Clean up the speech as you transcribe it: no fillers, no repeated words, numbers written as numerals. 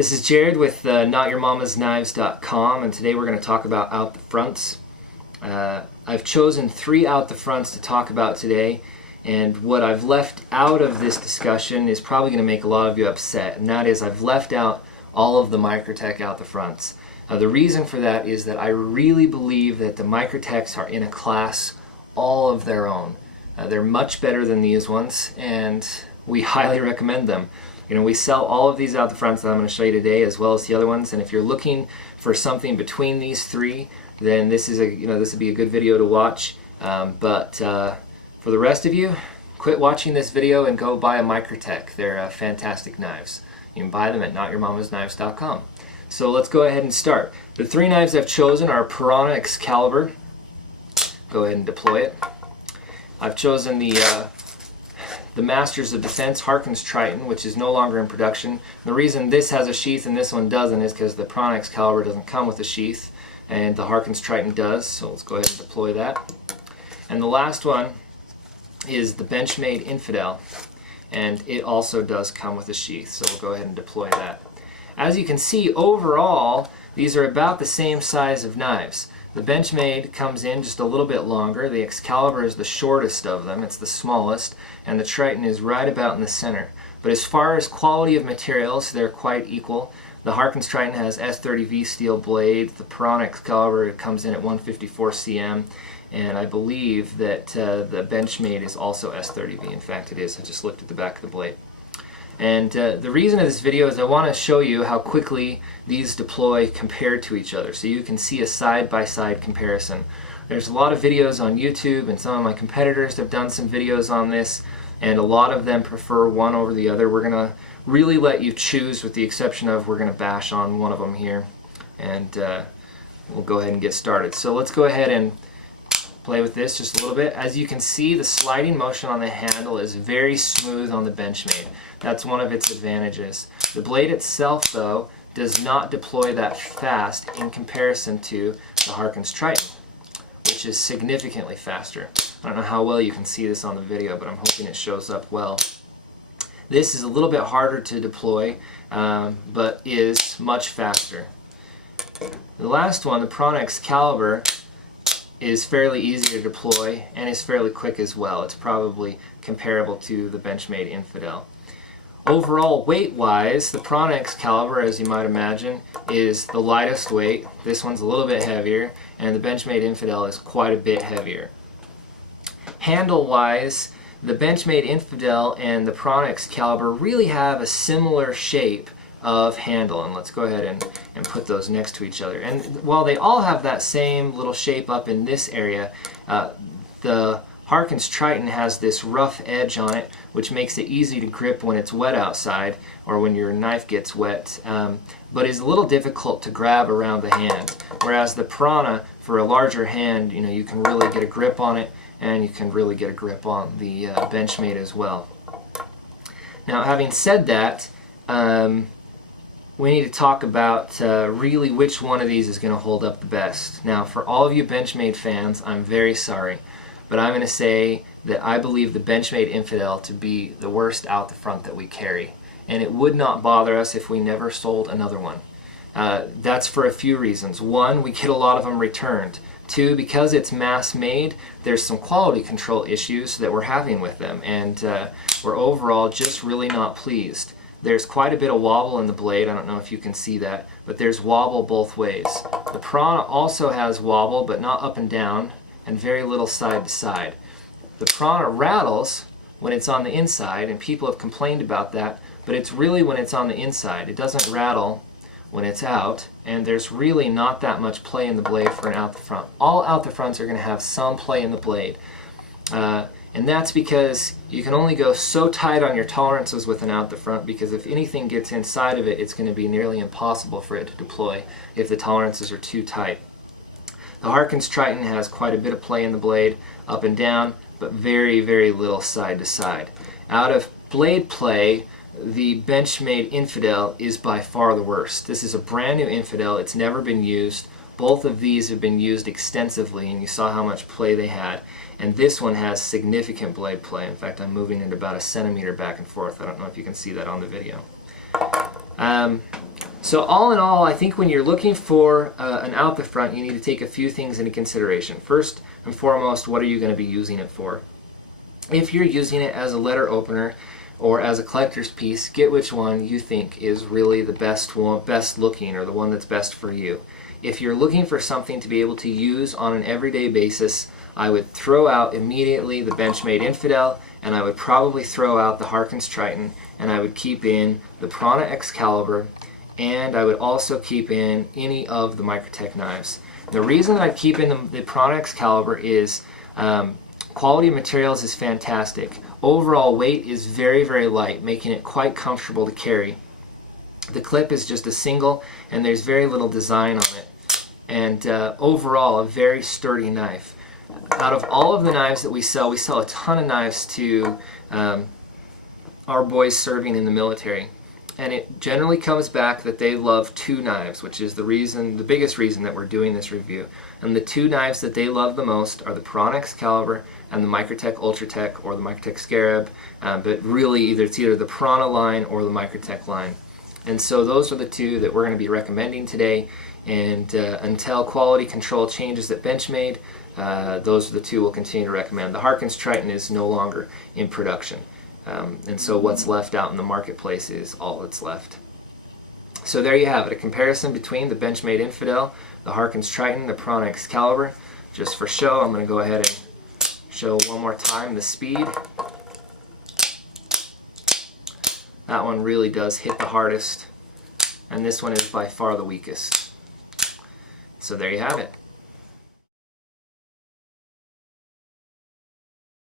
This is Jared with NotYourMamasKnives.com, and today we're going to talk about out the fronts. I've chosen 3 out the fronts to talk about today, and what I've left out of this discussion is probably going to make a lot of you upset, and that is I've left out all of the Microtech out the fronts. The reason for that is that I really believe that the Microtechs are in a class all of their own. They're much better than these ones, and we highly recommend them. You know, we sell all of these out the front that I'm going to show you today, as well as the other ones. And if you're looking for something between these 3, then this is this would be a good video to watch. But for the rest of you, quit watching this video and go buy a Microtech. They're fantastic knives. You can buy them at NotYourMamasKnives.com. So let's go ahead and start. The 3 knives I've chosen are Piranha Excalibur. Go ahead and deploy it. I've chosen the Masters of Defense Harkins Triton, which is no longer in production. The reason this has a sheath and this one doesn't is because the Piranha Excalibur doesn't come with a sheath, and the Harkins Triton does, so let's go ahead and deploy that. And the last one is the Benchmade Infidel, and it also does come with a sheath, so we'll go ahead and deploy that. As you can see, overall, these are about the same size of knives. The Benchmade comes in just a little bit longer. The Excalibur is the shortest of them, it's the smallest, and the Triton is right about in the center. But as far as quality of materials, they're quite equal. The Harkins Triton has S30V steel blade. The Piranha Excalibur comes in at 154 cm, and I believe that the Benchmade is also S30V. In fact, it is. I just looked at the back of the blade. And the reason of this video is I want to show you how quickly these deploy compared to each other, so you can see a side-by-side comparison. There's a lot of videos on YouTube, and some of my competitors have done some videos on this, and a lot of them prefer one over the other. We're going to really let you choose, with the exception of we're going to bash on one of them here, and we'll go ahead and get started. So let's go ahead and play with this just a little bit. As you can see, the sliding motion on the handle is very smooth on the Benchmade. That's one of its advantages. The blade itself, though, does not deploy that fast in comparison to the Harkins Triton, which is significantly faster. I don't know how well you can see this on the video, but I'm hoping it shows up well. This is a little bit harder to deploy, but is much faster. The last one, the Piranha Excalibur, is fairly easy to deploy and is fairly quick as well. It's probably comparable to the Benchmade Infidel. Overall, weight-wise, the Piranha Excalibur, as you might imagine, is the lightest weight. This one's a little bit heavier, and the Benchmade Infidel is quite a bit heavier. Handle-wise, the Benchmade Infidel and the Piranha Excalibur really have a similar shape of handle, and let's go ahead and put those next to each other. And while they all have that same little shape up in this area, the Harkins Triton has this rough edge on it, which makes it easy to grip when it's wet outside or when your knife gets wet, but is a little difficult to grab around the hand. Whereas the Piranha, for a larger hand, you can really get a grip on it, and you can really get a grip on the Benchmade as well. Now, having said that, we need to talk about really which one of these is going to hold up the best. Now, for all of you Benchmade fans, I'm very sorry, but I'm going to say that I believe the Benchmade Infidel to be the worst out the front that we carry, and it would not bother us if we never sold another one. That's for a few reasons. 1, we get a lot of them returned. 2, because it's mass made, there's some quality control issues that we're having with them, and we're overall just really not pleased. There's quite a bit of wobble in the blade. I don't know if you can see that, but there's wobble both ways. The Piranha also has wobble, but not up and down, and very little side to side. The Piranha rattles when it's on the inside, and people have complained about that, but it's really when it's on the inside. It doesn't rattle when it's out, and there's really not that much play in the blade for an out the front. All out the fronts are going to have some play in the blade. And that's because you can only go so tight on your tolerances with an out the front, because if anything gets inside of it, it's going to be nearly impossible for it to deploy if the tolerances are too tight. The Harkins Triton has quite a bit of play in the blade, up and down, but very, very little side to side. Out of blade play, the Benchmade Infidel is by far the worst. This is a brand new Infidel. It's never been used. Both of these have been used extensively, and you saw how much play they had. And this one has significant blade play. In fact, I'm moving it about 1 centimeter back and forth. I don't know if you can see that on the video. So all in all, I think when you're looking for an out the front, you need to take a few things into consideration. First and foremost, what are you going to be using it for? If you're using it as a letter opener or as a collector's piece, get which one you think is really the best one, best looking, or the one that's best for you. If you're looking for something to be able to use on an everyday basis, I would throw out immediately the Benchmade Infidel, and I would probably throw out the Harkins Triton, and I would keep in the Piranha Excalibur, and I would also keep in any of the Microtech knives. The reason that I keep in the Piranha Excalibur is quality of materials is fantastic. Overall weight is very, very light, making it quite comfortable to carry. The clip is just a single, and there's very little design on it. And overall, a very sturdy knife. Out of all of the knives that we sell a ton of knives to our boys serving in the military. And it generally comes back that they love two knives, which is the biggest reason that we're doing this review. And the two knives that they love the most are the Piranha Excalibur and the Microtech Ultratech, or the Microtech Scarab. But really, it's either the Piranha line or the Microtech line. And so those are the two that we're going to be recommending today. And until quality control changes at Benchmade, those are the two we'll continue to recommend. The Harkins Triton is no longer in production. And so what's left out in the marketplace is all that's left. So there you have it, a comparison between the Benchmade Infidel, the Harkins Triton, the Piranha Excalibur. Just for show, I'm going to go ahead and show one more time the speed. That one really does hit the hardest, and this one is by far the weakest. So there you have it.